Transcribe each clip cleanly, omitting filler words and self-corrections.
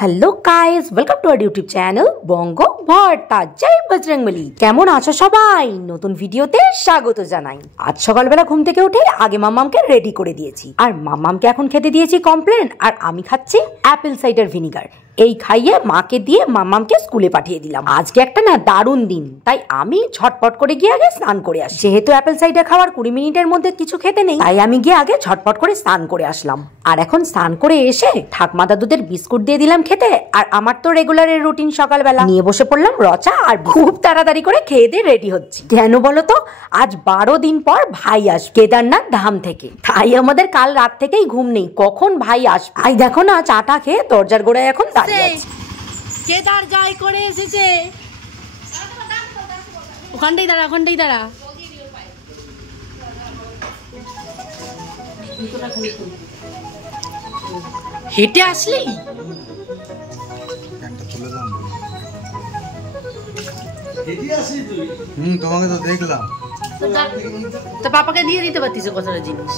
Hello guys, welcome to our YouTube channel Banga Bharta. জয় বজরংবলী। কেমন আছো সবাই? নতুন ভিডিওতে স্বাগত জানাই। আজ সকালবেলা ঘুম থেকে উঠে আগে মাম্মামকে রেডি করে দিয়েছি, আর মাম্মামকে এখন খেতে দিয়েছি কমপ্লেন, আর আমি খাচ্ছি অ্যাপেল সাইডার ভিনিগার। এই খাইয়ে মাকে দিয়ে মাম্মামকে স্কুলে পাঠিয়ে দিলাম। আজকে একটা না দারুণ দিন, তাই আমি ঝটপট করে গিয়ে আগে স্নান করে আসি। যেহেতু অ্যাপেল সাইডার খাওয়ার 20 মিনিটের মধ্যে কিছু খেতে নেই, তাই আমি গিয়ে আগে ঝটপট করে স্নান করে আসলাম। আর এখন স্নান করে এসে ঠাকমা দাদুদের বিস্কুট দিয়ে দিলাম খেতে। আর আমার তো রেগুলারের রুটিন সকালবেলা নিয়ে বসে পড়লাম রচা, আর খুব তাড়াতাড়ি করে খেয়ে দিয়ে রেডি হচ্ছি। কেন বলো তো? আজ 12 দিন পর ভাই আসবে কেদারনাথ ধাম থেকে, তাই আমাদের কাল রাত থেকেই ঘুম নেই কখন ভাই আসবে। আই দেখো না, চাটা খেয়ে দরজার গোড়ায় এখন দাঁড়িয়ে আছে। কেদার জয় করে এসেছে। ওখানটাই দাঁড়া, ওখানটাই দাঁড়া। হেঁটে আসলি? তোমাকে তো দেখলাম। তো পাপাকে দিয়ে দিতে পারতিস কতটা জিনিস।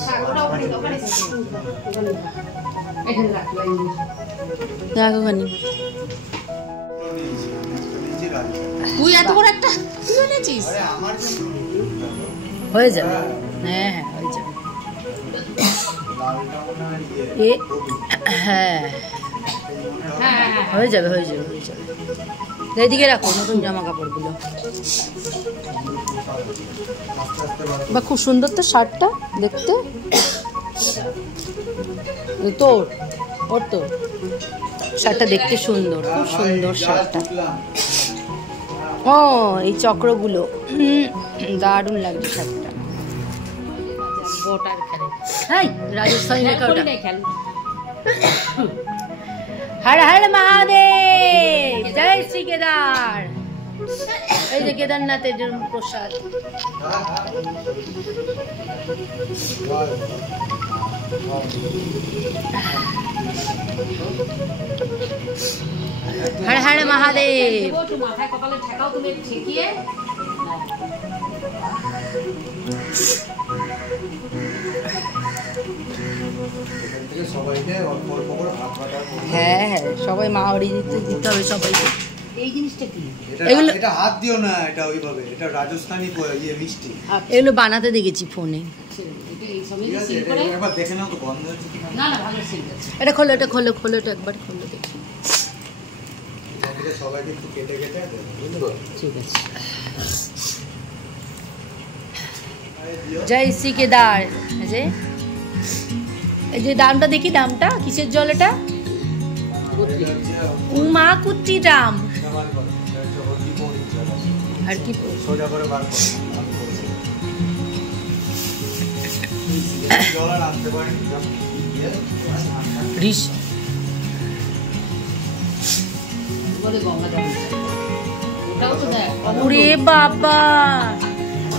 দেখো খানি তুই এত বড় একটা তুই এনেছিস। হয়ে যাবে, হ্যাঁ হ্যাঁ হয়ে যাবে। হ্যাঁ হয়ে যাবে হয়ে যাবে হয়ে যাবে। এদিকে রাখো নতুন জামা কাপড়গুলো। বা খুব সুন্দর তো শার্টটা দেখতে। তোর ওর তো শার্টটা দেখতে সুন্দর, খুব সুন্দর শার্টটা। ও এই চক্রগুলো দারুণ লাগছে শার্টটা। রাজস্থানী লেখা ওটা। হর হর মহাদেব, জয় শ্রী কেদার। এই যে কেদারনাথের প্রসাদ। হর হর মহাদেব। মাথায় কপালে ঠেকাও, তুমি ঠেকিয়ে হ্যাঁ হ্যাঁ সবাই মাওরি দিতে হবে সবাইকে। এই জিনিসটা কি? এগুলো এটা হাত দিও না, এটা ওইভাবে, এটা রাজস্থানী ইয়ে মিষ্টি। এগুলো বানাতে দেখেছি ফোনে। একবার দেখে নাও তো বন্ধ হচ্ছে কিনা। না না ভালো সিল আছে। এটা খোলো, এটা খোলো, খোলো, এটা একবার খোলো দেখি। এটা সবাইকে একটু কেটে কেটে বুঝলো? ঠিক আছে। জয় শ্রী কেদার। এই যে দামটা দেখি, দামটা কিসের জল এটা? উমা কুত্তি দাম। আর কি সোজা করে বার করো। জল আর আনতে পারি রিস বলে গঙ্গা দাম। ওটাও তো দেখ। ওরে বাবা,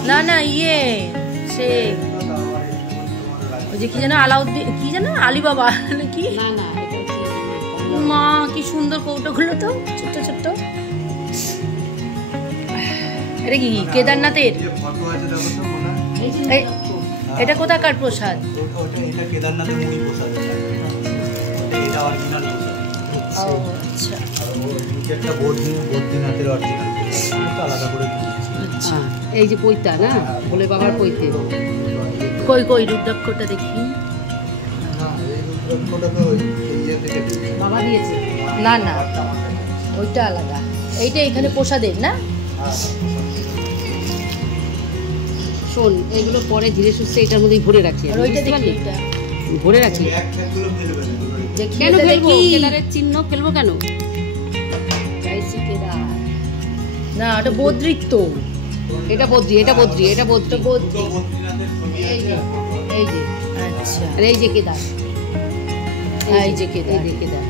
না না ইয়ে সে ওই যে কি যেন আলাউদ্দিন, কি যেন আলিবাবা নাকি? না না মা কি সুন্দর কৌটোগুলো তো, ছোট্ট ছোট্ট। এটা কি কেদারনাথের? এটা কোথাকার প্রসাদ? এটা কেদারনাথের মুড়ি প্রসাদ। এটা অরিজিনাল প্রসাদ। ও আচ্ছা। একটা বদ্রীনাথের অরিজিনাল প্রসাদ, আলাদা করে দিয়েছি। আচ্ছা এই যে পৈতা না, বলে বাবার পৈতে। কই কই রুদ্রাক্ষটা দেখি। বাবা দিয়েছে? না না ওইটা আলাদা, এইটা এখানে প্রসাদের না। শোন এগুলো পরে ধীরে সুস্থে এটার মধ্যেই ভরে রাখি। আর ওইটা দেখি, ভরে রাখি কেন? ফেলবো কেদারের চিহ্ন, ফেলবো কেন? না ওটা বদ্রিত্ব, এটা বদ্রি, এটা বদ্রি, এটা বদ্রি, বদ্রি। এই যে এই যে আচ্ছা, আর এই যে কেদার, এই যে কেদার, এই যে কেদার।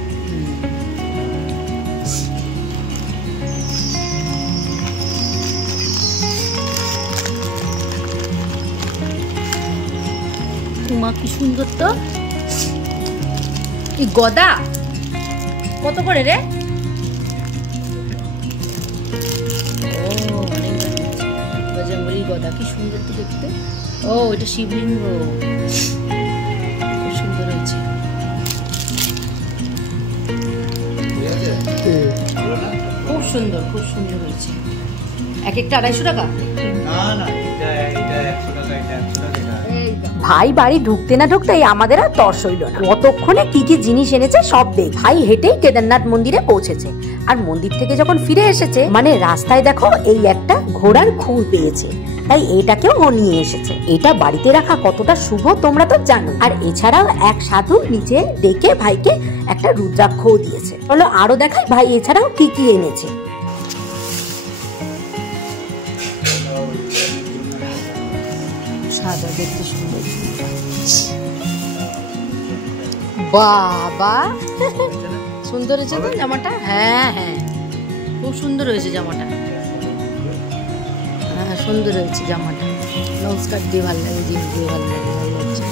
মা কি সুন্দর তো। এই গদা কত করে রে? ও বজরংবলী গদা, কি সুন্দর তো দেখতে। ও এটা শিবলিঙ্গ, খুব সুন্দর হয়েছে। সুন্দর হয়েছে। এক একটা 250 টাকা। না না, এটা 100 টাকা, এটা 100 টাকা। ভাই বাড়ি ঢুকতে না ঢুকতেই আমাদের আর তর সইল না, কতক্ষণে কি কি জিনিস এনেছে সব দেখ। ভাই হেঁটেই কেদারনাথ মন্দিরে পৌঁছেছে, আর মন্দির থেকে যখন ফিরে এসেছে মানে রাস্তায় দেখো এই একটা ঘোড়ার খুর পেয়েছে, তাই এটাকেও ও নিয়ে এসেছে। এটা বাড়িতে রাখা কতটা শুভ তোমরা তো জানো। আর এছাড়াও এক সাধু নিচে ডেকে ভাইকে একটা রুদ্রাক্ষও দিয়েছে। চলো আরো দেখাই ভাই এছাড়াও কি কি এনেছে। সাদা দেখতে সুন্দর। বাবা সুন্দর হয়েছে তো জামাটা। হ্যাঁ হ্যাঁ, খুব সুন্দর হয়েছে জামাটা। হ্যাঁ সুন্দর হয়েছে জামাটা। নমস্কার দিয়ে ভালো লাগে, জিন্স দিয়ে ভালো লাগে, ভালো লাগছে।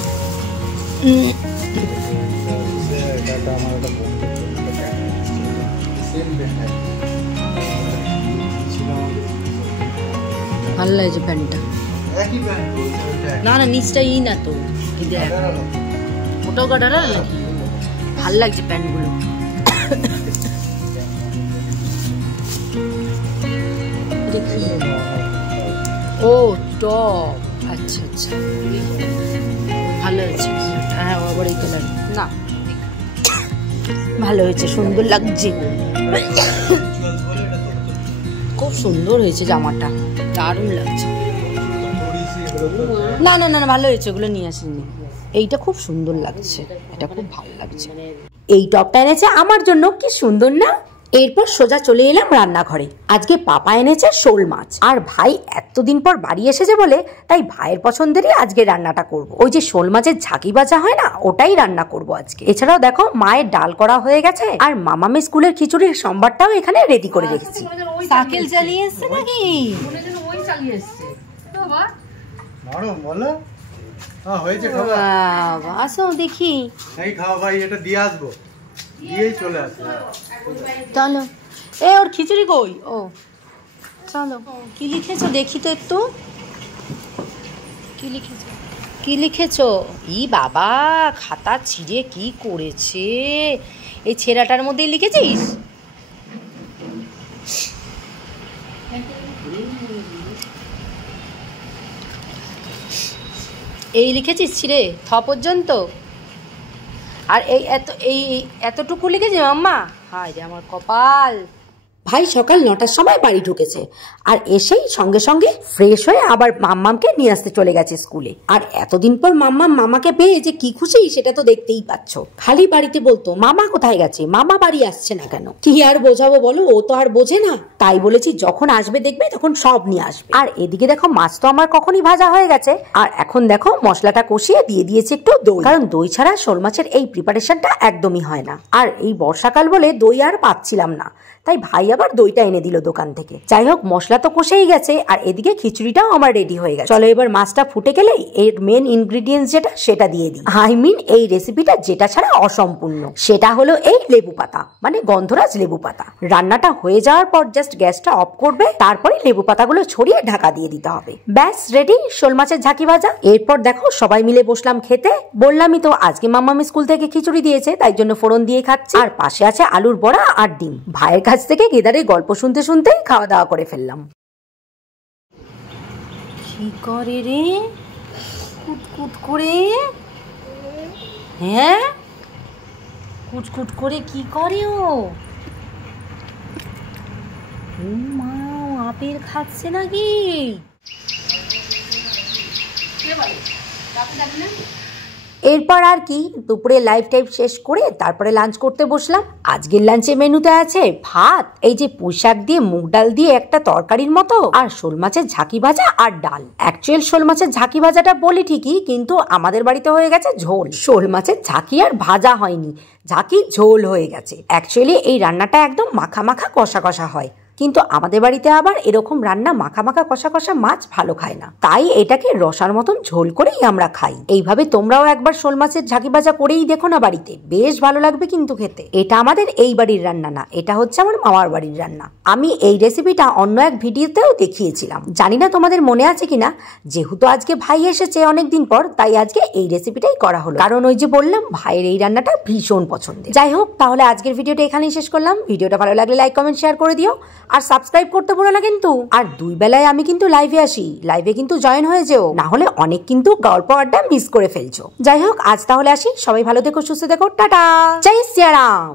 ভালো লাগছে প্যান্টটা। না না নিচটা না তো, ওটাও কাটারা নাকি? ভাল লাগছে প্যান্টগুলো। ও টপ, আচ্ছা আচ্ছা ভালো হয়েছে। হ্যাঁ আবার এই কালার না, ভালো হয়েছে, সুন্দর লাগছে, খুব সুন্দর হয়েছে জামাটা, দারুণ লাগছে। না না না ভালো হয়েছে, ওগুলো নিয়ে আসিনি। এইটা খুব সুন্দর লাগছে, এটা খুব ভালো লাগছে। এই টপটা এনেছে আমার জন্য, কি সুন্দর না। এরপর সোজা চলে এলাম রান্নাঘরে। আজকে পাপা এনেছে শোল মাছ, আর ভাই এতদিন পর বাড়ি এসেছে বলে তাই ভাইয়ের পছন্দেরই আজকে রান্নাটা করব। ওই যে শোল মাছের ঝাঁকি ভাজা হয় না, ওটাই রান্না করব আজকে। এছাড়াও দেখো মায়ের ডাল করা হয়ে গেছে, আর মামামের স্কুলের খিচুড়ির সম্বারটাও এখানে রেডি করে রেখেছি। সাইকেল চালিয়ে এসছে নাকি? ওই চালিয়ে এসছে বাবা। নরম বলো। হয়েছে খাবার। বাবা আসো দেখি। এই খাও ভাই, এটা দিয়ে আসবো, দিয়েই চলে আসবো। চলো। ওর খিচুড়ি কই? ও চলো। কি লিখেছো দেখি তো একটু, কি লিখেছো? ই বাবা, খাতা ছিঁড়ে কি করেছে। এই ছেঁড়াটার মধ্যেই লিখেছিস? এই লিখেছিস ছিঁড়ে থ পর্যন্ত? আর এই এতটুকু লিখেছি মাম্মা? হায় রে আমার কপাল। ভাই সকাল 9টার সময় বাড়ি ঢুকেছে, আর এসেই সঙ্গে সঙ্গে ফ্রেশ হয়ে আবার মাম্মামকে নিয়ে আসতে চলে গেছে স্কুলে। আর এতদিন পর মাম্মাম মামাকে পেয়ে যে কি খুশি সেটা তো দেখতেই পাচ্ছ। খালি বাড়িতে বলতো মামা কোথায় গেছে, মামা বাড়ি আসছে না কেন। কি আর বোঝাবো বলো, ও তো আর বোঝে না। তাই বলেছি যখন আসবে দেখবে তখন সব নিয়ে আসবে। আর এদিকে দেখো মাছ তো আমার কখনই ভাজা হয়ে গেছে, আর এখন দেখো মশলাটা কষিয়ে দিয়ে দিয়েছে একটু দই, কারণ দই ছাড়া শোল মাছের এই প্রিপারেশনটা একদমই হয় না। আর এই বর্ষাকাল বলে দই আর পাচ্ছিলাম না, তাই ভাই আবার দইটা এনে দিল দোকান থেকে। যাই হোক মশলা তো কষেই গেছে, আর এদিকে খিচুড়িটাও আমার রেডি হয়ে গেছে। চলো এবার মাছটা ফুটে গেলেই এর মেন ইনগ্রিডিয়েন্টস যেটা সেটা দিয়ে দিই। এই রেসিপিটা যেটা ছাড়া অসম্পূর্ণ, সেটা হলো এই লেবু পাতা, মানে গন্ধরাজ লেবু পাতা। রান্নাটা হয়ে যাওয়ার পর জাস্ট গ্যাসটা অফ করবে, তারপরে লেবু পাতাগুলো ছড়িয়ে ঢাকা দিয়ে দিতে হবে। ব্যাস রেডি শোল মাছের ঝাঁকি ভাজা। এরপর দেখো সবাই মিলে বসলাম খেতে। বললামই তো আজকে মাম্মামি স্কুল থেকে খিচুড়ি দিয়েছে, তাই জন্য ফোড়ন দিয়ে খাচ্ছি। আর পাশে আছে আলুর বড়া আর ডিম। ভাইয়ের কাছ থেকে কেদারের গল্প শুনতে শুনতেই খাওয়া দাওয়া করে ফেললাম। কি করে রে কুটকুট করে? হ্যাঁ কুটকুট করে কি করে ও? মা আপেল খাচ্ছে নাকি? এরপর আর কি দুপুরে লাইভ টাইপ শেষ করে তারপরে লাঞ্চ করতে বসলাম। আজকের লাঞ্চে মেনুতে আছে ভাত, এই যে পুঁই শাক দিয়ে মুগ ডাল দিয়ে একটা তরকারির মতো, আর শোল মাছের ঝাঁকি ভাজা আর ডাল। অ্যাকচুয়াল শোল মাছের ঝাঁকি ভাজাটা বলি ঠিকই, কিন্তু আমাদের বাড়িতে হয়ে গেছে ঝোল। শোল মাছের ঝাঁকি আর ভাজা হয়নি, ঝাঁকি ঝোল হয়ে গেছে। অ্যাকচুয়ালি এই রান্নাটা একদম মাখা মাখা কষা কষা হয়, কিন্তু আমাদের বাড়িতে আবার এরকম রান্না মাখা মাখা কষা কষা মাছ ভালো খায় না, তাই এটাকে রসার মতন ঝোল করেই আমরা খাই। এইভাবে তোমরাও একবার শোল মাছের ঝাঁকি ভাজা করেই দেখো না বাড়িতে, বেশ ভালো লাগবে কিন্তু খেতে। এটা আমাদের এই বাড়ির রান্না না, এটা হচ্ছে আমার মামার বাড়ির রান্না। আমি এই রেসিপিটা অন্য এক ভিডিওতেও দেখিয়েছিলাম, জানি না তোমাদের মনে আছে কিনা। যেহেতু আজকে ভাই এসেছে অনেকদিন পর, তাই আজকে এই রেসিপিটাই করা হলো, কারণ ওই যে বললাম ভাইয়ের এই রান্নাটা ভীষণ পছন্দের। যাই হোক তাহলে আজকের ভিডিওটা এখানেই শেষ করলাম। ভিডিওটা ভালো লাগলে লাইক কমেন্ট শেয়ার করে দিও, আর সাবস্ক্রাইব করতে ভুলো না কিন্তু। আর 2 বেলায় আমি কিন্তু লাইভে আসি, লাইভে কিন্তু জয়েন হয়ে যেও, না হলে অনেক কিন্তু গল্প আড্ডা মিস করে ফেলছো। যাই হোক, আজ তাহলে আসি, সবাই ভালো থেকো, সুস্থ থেকো, টাটা, জয় শ্রী রাম।